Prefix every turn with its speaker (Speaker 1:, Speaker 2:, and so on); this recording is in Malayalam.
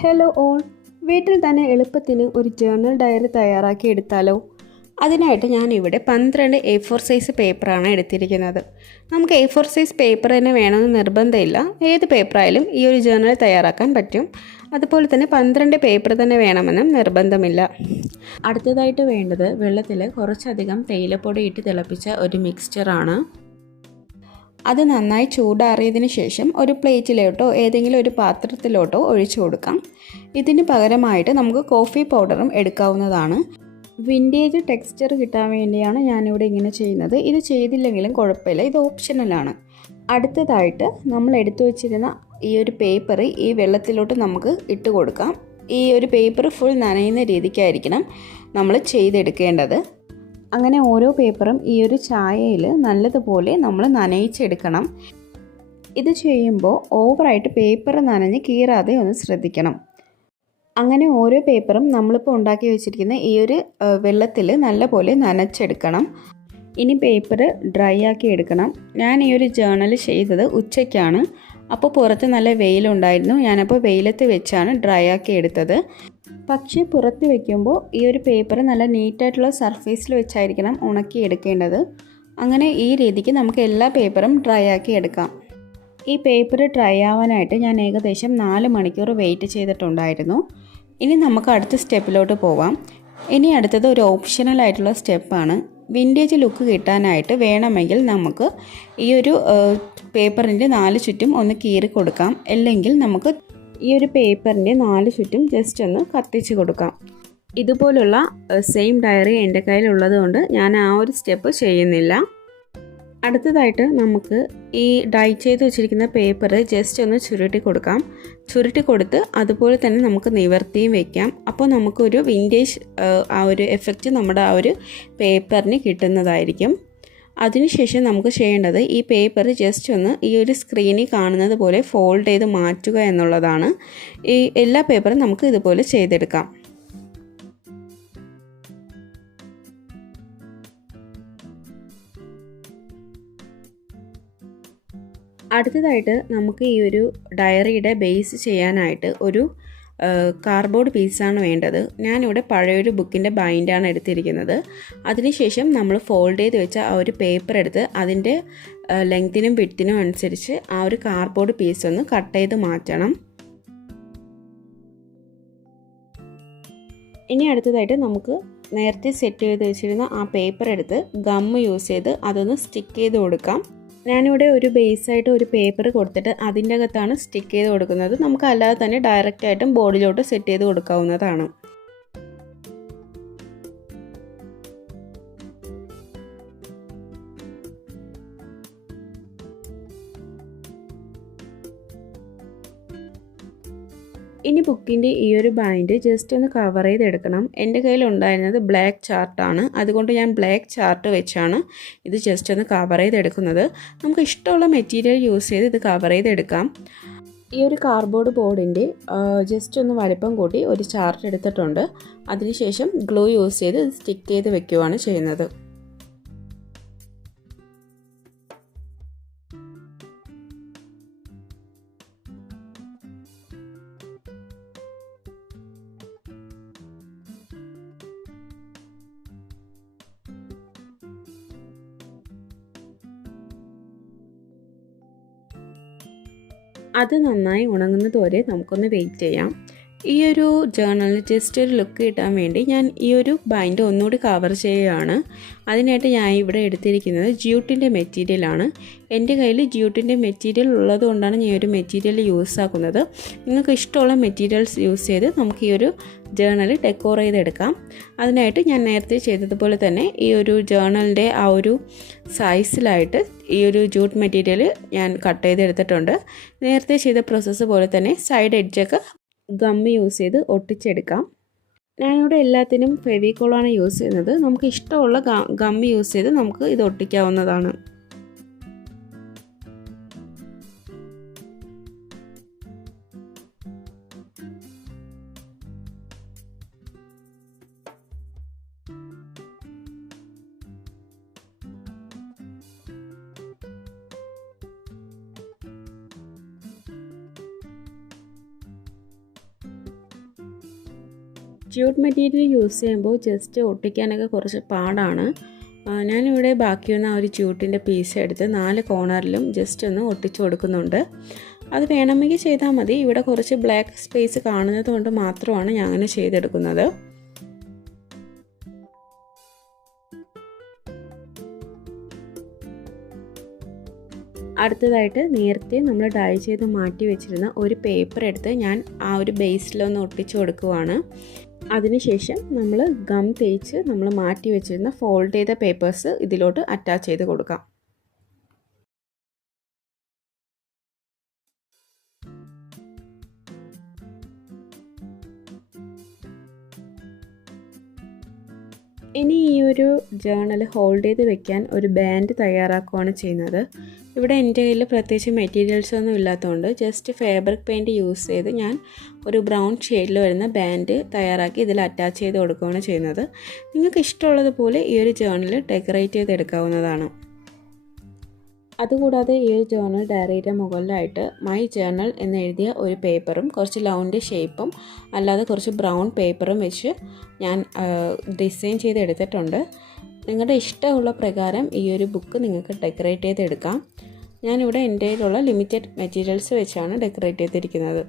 Speaker 1: ഹലോ ഓൾ വീട്ടിൽ തന്നെ എളുപ്പത്തിന് ഒരു ജേർണൽ ഡയറി തയ്യാറാക്കി എടുത്താലോ? അതിനായിട്ട് ഞാനിവിടെ പന്ത്രണ്ട് എ ഫോർ സൈസ് പേപ്പറാണ് എടുത്തിരിക്കുന്നത്. നമുക്ക് എ ഫോർ സൈസ് പേപ്പർ തന്നെ വേണമെന്ന് നിർബന്ധമില്ല. ഏത് പേപ്പറായാലും ഈ ഒരു ജേർണൽ തയ്യാറാക്കാൻ പറ്റും. അതുപോലെ തന്നെ പന്ത്രണ്ട് പേപ്പർ തന്നെ വേണമെന്നും നിർബന്ധമില്ല. അടുത്തതായിട്ട് വേണ്ടത് വെള്ളത്തിൽ കുറച്ചധികം തേയിലപ്പൊടി ഇട്ട് തിളപ്പിച്ച ഒരു മിക്സ്ചറാണ് അത് നന്നായി ചൂടാറിയതിന് ശേഷം ഒരു പ്ലേറ്റിലോട്ടോ ഏതെങ്കിലും ഒരു പാത്രത്തിലോട്ടോ ഒഴിച്ചു കൊടുക്കാം. ഇതിന് പകരമായിട്ട് നമുക്ക് കോഫി പൗഡറും എടുക്കാവുന്നതാണ്. വിന്റേജ് ടെക്സ്ചർ കിട്ടാൻ വേണ്ടിയാണ് ഞാനിവിടെ ഇങ്ങനെ ചെയ്യുന്നത്. ഇത് ചെയ്തില്ലെങ്കിലും കുഴപ്പമില്ല. ഇത് ഓപ്ഷണലാണ് അടുത്തതായിട്ട് നമ്മൾ എടുത്തു വച്ചിരുന്ന ഈ ഒരു പേപ്പർ ഈ വെള്ളത്തിലോട്ട് നമുക്ക് ഇട്ട് കൊടുക്കാം. ഈ ഒരു പേപ്പർ ഫുൾ നനയുന്ന രീതിക്കായിരിക്കണം നമ്മൾ ചെയ്തെടുക്കേണ്ടത്. അങ്ങനെ ഓരോ പേപ്പറും ഈ ഒരു ചായയിൽ നല്ലതുപോലെ നമ്മൾ നനയിച്ചെടുക്കണം. ഇത് ചെയ്യുമ്പോൾ ഓവറായിട്ട് പേപ്പർ നനഞ്ഞ് കീറാതെ ഒന്ന് ശ്രദ്ധിക്കണം. അങ്ങനെ ഓരോ പേപ്പറും നമ്മളിപ്പോൾ ഉണ്ടാക്കി വെച്ചിരിക്കുന്ന ഈ ഒരു വെള്ളത്തിൽ നല്ലപോലെ നനച്ചെടുക്കണം. ഇനി പേപ്പർ ഡ്രൈ ആക്കി എടുക്കണം. ഞാൻ ഈ ഒരു ജേണൽ ചെയ്തത് ഉച്ചയ്ക്കാണ്. അപ്പോൾ പുറത്ത് നല്ല വെയിലുണ്ടായിരുന്നു. ഞാനപ്പോൾ വെയിലത്ത് വെച്ചാണ് ഡ്രൈ ആക്കി എടുത്തത്. പക്ഷേ പുറത്ത് വയ്ക്കുമ്പോൾ ഈ ഒരു പേപ്പർ നല്ല നീറ്റായിട്ടുള്ള സർഫേസിൽ വെച്ചായിരിക്കണം ഉണക്കി എടുക്കേണ്ടത്. അങ്ങനെ ഈ രീതിക്ക് നമുക്ക് എല്ലാ പേപ്പറും ഡ്രൈ ആക്കി എടുക്കാം. ഈ പേപ്പർ ഡ്രൈ ആവാനായിട്ട് ഞാൻ ഏകദേശം നാല് മണിക്കൂർ വെയിറ്റ് ചെയ്തിട്ടുണ്ടായിരുന്നു. ഇനി നമുക്ക് അടുത്ത സ്റ്റെപ്പിലോട്ട് പോവാം. ഇനി അടുത്തത് ഒരു ഓപ്ഷണൽ ആയിട്ടുള്ള സ്റ്റെപ്പാണ്. വിന്റേജ് ലുക്ക് കിട്ടാനായിട്ട് വേണമെങ്കിൽ നമുക്ക് ഈ ഒരു പേപ്പറിന്റെ നാല് ചുറ്റും ഒന്ന് കീറി കൊടുക്കാം. അല്ലെങ്കിൽ നമുക്ക് ഈ ഒരു പേപ്പറിന്റെ നാല് ചുറ്റും ജസ്റ്റ് ഒന്ന് കത്തിച്ച് കൊടുക്കാം. ഇതുപോലുള്ള സെയിം ഡയറി എന്റെ കയ്യിലുള്ളത് കൊണ്ട് ഞാൻ ആ ഒരു സ്റ്റെപ്പ് ചെയ്യുന്നില്ല. അടുത്തതായിട്ട് നമുക്ക് ഈ ഡൈ ചെയ്ത് വെച്ചിരിക്കുന്ന പേപ്പർ ജസ്റ്റ് ഒന്ന് ചുരുട്ടി കൊടുക്കാം. ചുരുട്ടി കൊടുത്ത് അതുപോലെ തന്നെ നമുക്ക് നിവർത്തിയും വെക്കാം. അപ്പോൾ നമുക്കൊരു വിന്റേജ് ആ ഒരു എഫക്റ്റ് നമ്മുടെ ആ ഒരു പേപ്പറിന് കിട്ടുന്നതായിരിക്കും. അതിനുശേഷം നമുക്ക് ചെയ്യേണ്ടത് ഈ പേപ്പർ ജസ്റ്റ് ഒന്ന് ഈ ഒരു സ്ക്രീനിൽ കാണുന്നത് പോലെ ഫോൾഡ് ചെയ്ത് മാറ്റുക എന്നുള്ളതാണ്. ഈ എല്ലാ പേപ്പറും നമുക്ക് ഇതുപോലെ ചെയ്തെടുക്കാം. അടുത്തതായിട്ട് നമുക്ക് ഈ ഒരു ഡയറിയുടെ ബേസ് ചെയ്യാനായിട്ട് ഒരു കാർഡ്ബോർഡ് പീസാണ് വേണ്ടത്. ഞാനിവിടെ പഴയൊരു ബുക്കിന്റെ ബൈൻഡാണ് എടുത്തിരിക്കുന്നത്. അതിനുശേഷം നമ്മൾ ഫോൾഡ് ചെയ്ത് വെച്ച ആ ഒരു പേപ്പർ എടുത്ത് അതിന്റെ ലെങ്തിനും വിട്ടിനും അനുസരിച്ച് ആ ഒരു കാർഡ്ബോർഡ് പീസ് ഒന്ന് കട്ട് ചെയ്ത് മാറ്റണം. ഇനി അടുത്തതായിട്ട് നമുക്ക് നേരത്തെ സെറ്റ് ചെയ്ത് വെച്ചിരുന്ന ആ പേപ്പർ എടുത്ത് ഗമ്മ് യൂസ് ചെയ്ത് അതൊന്ന് സ്റ്റിക്ക് ചെയ്ത് കൊടുക്കാം. ഞാനിവിടെ ഒരു ബേസായിട്ട് ഒരു പേപ്പർ കൊടുത്തിട്ട് അതിന്റെ അകത്താണ് സ്റ്റിക്ക് ചെയ്ത് കൊടുക്കുന്നത്. നമുക്ക് അല്ലാതെ തന്നെ ഡയറക്റ്റായിട്ടും ബോർഡിലോട്ട് സെറ്റ് ചെയ്ത് കൊടുക്കാവുന്നതാണ്. ഇനി ബുക്കിന്റെ ഈ ഒരു ബൈൻഡ് ജസ്റ്റ് ഒന്ന് കവർ ചെയ്തെടുക്കണം. എന്റെ കയ്യിൽ ഉണ്ടായിരുന്നത് ബ്ലാക്ക് ചാർട്ടാണ് അതുകൊണ്ട് ഞാൻ ബ്ലാക്ക് ചാർട്ട് വെച്ചാണ് ഇത് ജസ്റ്റ് ഒന്ന് കവർ ചെയ്തെടുക്കുന്നത്. നമുക്ക് ഇഷ്ടമുള്ള മെറ്റീരിയൽ യൂസ് ചെയ്ത് ഇത് കവർ ചെയ്തെടുക്കാം. ഈ ഒരു കാർഡ്ബോർഡ് ബോർഡിന്റെ ജസ്റ്റ് ഒന്ന് വലിപ്പം കൂട്ടി ഒരു ചാർട്ട് എടുത്തിട്ടുണ്ട്. അതിനുശേഷം ഗ്ലൂ യൂസ് ചെയ്ത് സ്റ്റിക്ക് ചെയ്ത് വെക്കുകയാണ് ചെയ്യുന്നത്. അത് നന്നായി ഉണങ്ങുന്നതുവരെ നമുക്കൊന്ന് വെയിറ്റ് ചെയ്യാം. ഈ ഒരു ജേണലിൽ ജസ്റ്റ് ഒരു ലുക്ക് കിട്ടാൻ വേണ്ടി ഞാൻ ഈ ഒരു ബൈൻഡ് ഒന്നുകൂടി കവർ ചെയ്യുകയാണ്. അതിനായിട്ട് ഞാൻ ഇവിടെ എടുത്തിരിക്കുന്നത് ജ്യൂട്ടിന്റെ മെറ്റീരിയലാണ് എന്റെ കയ്യിൽ ജ്യൂട്ടിന്റെ മെറ്റീരിയൽ ഉള്ളത് കൊണ്ടാണ് ഞാൻ ഒരു മെറ്റീരിയൽ യൂസ് ആക്കുന്നത്. നിങ്ങൾക്ക് ഇഷ്ടമുള്ള മെറ്റീരിയൽസ് യൂസ് ചെയ്ത് നമുക്ക് ഈ ഒരു ജേർണൽ ഡെക്കോർ ചെയ്തെടുക്കാം. അതിനായിട്ട് ഞാൻ നേരത്തെ ചെയ്തതുപോലെ തന്നെ ഈ ഒരു ജേർണലിന്റെ ആ ഒരു സൈസിലായിട്ട് ഈ ഒരു ജൂട്ട് മെറ്റീരിയൽ ഞാൻ കട്ട് ചെയ്തെടുത്തിട്ടുണ്ട്. നേരത്തെ ചെയ്ത പ്രോസസ്സ് പോലെ തന്നെ സൈഡ് എഡ്ജൊക്കെ ഗമ്മ് യൂസ് ചെയ്ത് ഒട്ടിച്ചെടുക്കാം. ഞാനിവിടെ എല്ലാത്തിനും ഫെവിക്കോളാണ് യൂസ് ചെയ്യുന്നത്. നമുക്ക് ഇഷ്ടമുള്ള ഗം യൂസ് ചെയ്ത് നമുക്ക് ഇത് ഒട്ടിക്കാവുന്നതാണ്. ജ്യൂട്ട് മെറ്റീരിയൽ യൂസ് ചെയ്യുമ്പോൾ ജസ്റ്റ് ഒട്ടിക്കാനൊക്കെ കുറച്ച് പാടാണ്. ഞാനിവിടെ ബാക്കിയുള്ള ആ ഒരു ജ്യൂട്ടിന്റെ പീസ് എടുത്ത് നാല് കോർണറിലും ജസ്റ്റ് ഒന്ന് ഒട്ടിച്ചു കൊടുക്കുന്നുണ്ട്. അത് വേണമെങ്കിൽ ചെയ്താൽ മതി. ഇവിടെ കുറച്ച് ബ്ലാക്ക് സ്പേസ് കാണുന്നത് കൊണ്ട് മാത്രമാണ് ഞാൻ അങ്ങനെ ചെയ്തെടുക്കുന്നത്. അടുത്തതായിട്ട് നേരത്തെ നമ്മൾ ഡൈ ചെയ്ത് മാറ്റി വെച്ചിരുന്ന ഒരു പേപ്പർ എടുത്ത് ഞാൻ ആ ഒരു ബേസിലൊന്ന് ഒട്ടിച്ചു കൊടുക്കുവാണ്. അതിനുശേഷം നമ്മൾ ഗം തേച്ച് നമ്മൾ മാറ്റി വെച്ചിരുന്ന ഫോൾഡ് ചെയ്ത പേപ്പേഴ്സ് ഇതിലോട്ട് അറ്റാച്ച് ചെയ്ത് കൊടുക്കാം. ഇനി ഈ ഒരു ജേണൽ ഹോൾഡ് ചെയ്ത് വെക്കാൻ ഒരു ബാൻഡ് തയ്യാറാക്കുകയാണ് ചെയ്യുന്നത്. ഇവിടെ എന്റെ കയ്യിൽ പ്രത്യേകിച്ച് മെറ്റീരിയൽസ് ഒന്നും ഇല്ലാത്തതുകൊണ്ട് ജസ്റ്റ് ഫാബ്രിക് പെയിന്റ് യൂസ് ചെയ്ത് ഞാൻ ഒരു ബ്രൗൺ ഷെയ്ഡിൽ വരുന്ന ബാൻഡ് തയ്യാറാക്കി ഇതിൽ അറ്റാച്ച് ചെയ്ത് കൊടുക്കുകയാണ് ചെയ്യുന്നത്. നിങ്ങൾക്ക് ഇഷ്ടമുള്ളതുപോലെ ഈ ഒരു ജേണൽ ഡെക്കറേറ്റ് ചെയ്തെടുക്കാവുന്നതാണ് അതുകൂടാതെ ഈ ഒരു ജേണൽ ഡയറിയുടെ മുകളിലായിട്ട് മൈ ജേണൽ എന്ന് എഴുതിയ ഒരു പേപ്പറും കുറച്ച് ലൗണ്ട് ഷേപ്പും അല്ലാതെ കുറച്ച് ബ്രൗൺ പേപ്പറും വെച്ച് ഞാൻ ഡിസൈൻ ചെയ്ത് എടുത്തിട്ടുണ്ട് നിങ്ങളുടെ ഇഷ്ടമുള്ള പ്രകാരം ഈ ഒരു ബുക്ക് നിങ്ങൾക്ക് ഡെക്കറേറ്റ് ചെയ്തെടുക്കാം. ഞാനിവിടെ എന്റെ കയ്യിലുള്ള ലിമിറ്റഡ് മെറ്റീരിയൽസ് വെച്ചാണ് ഡെക്കറേറ്റ് ചെയ്തിരിക്കുന്നത്.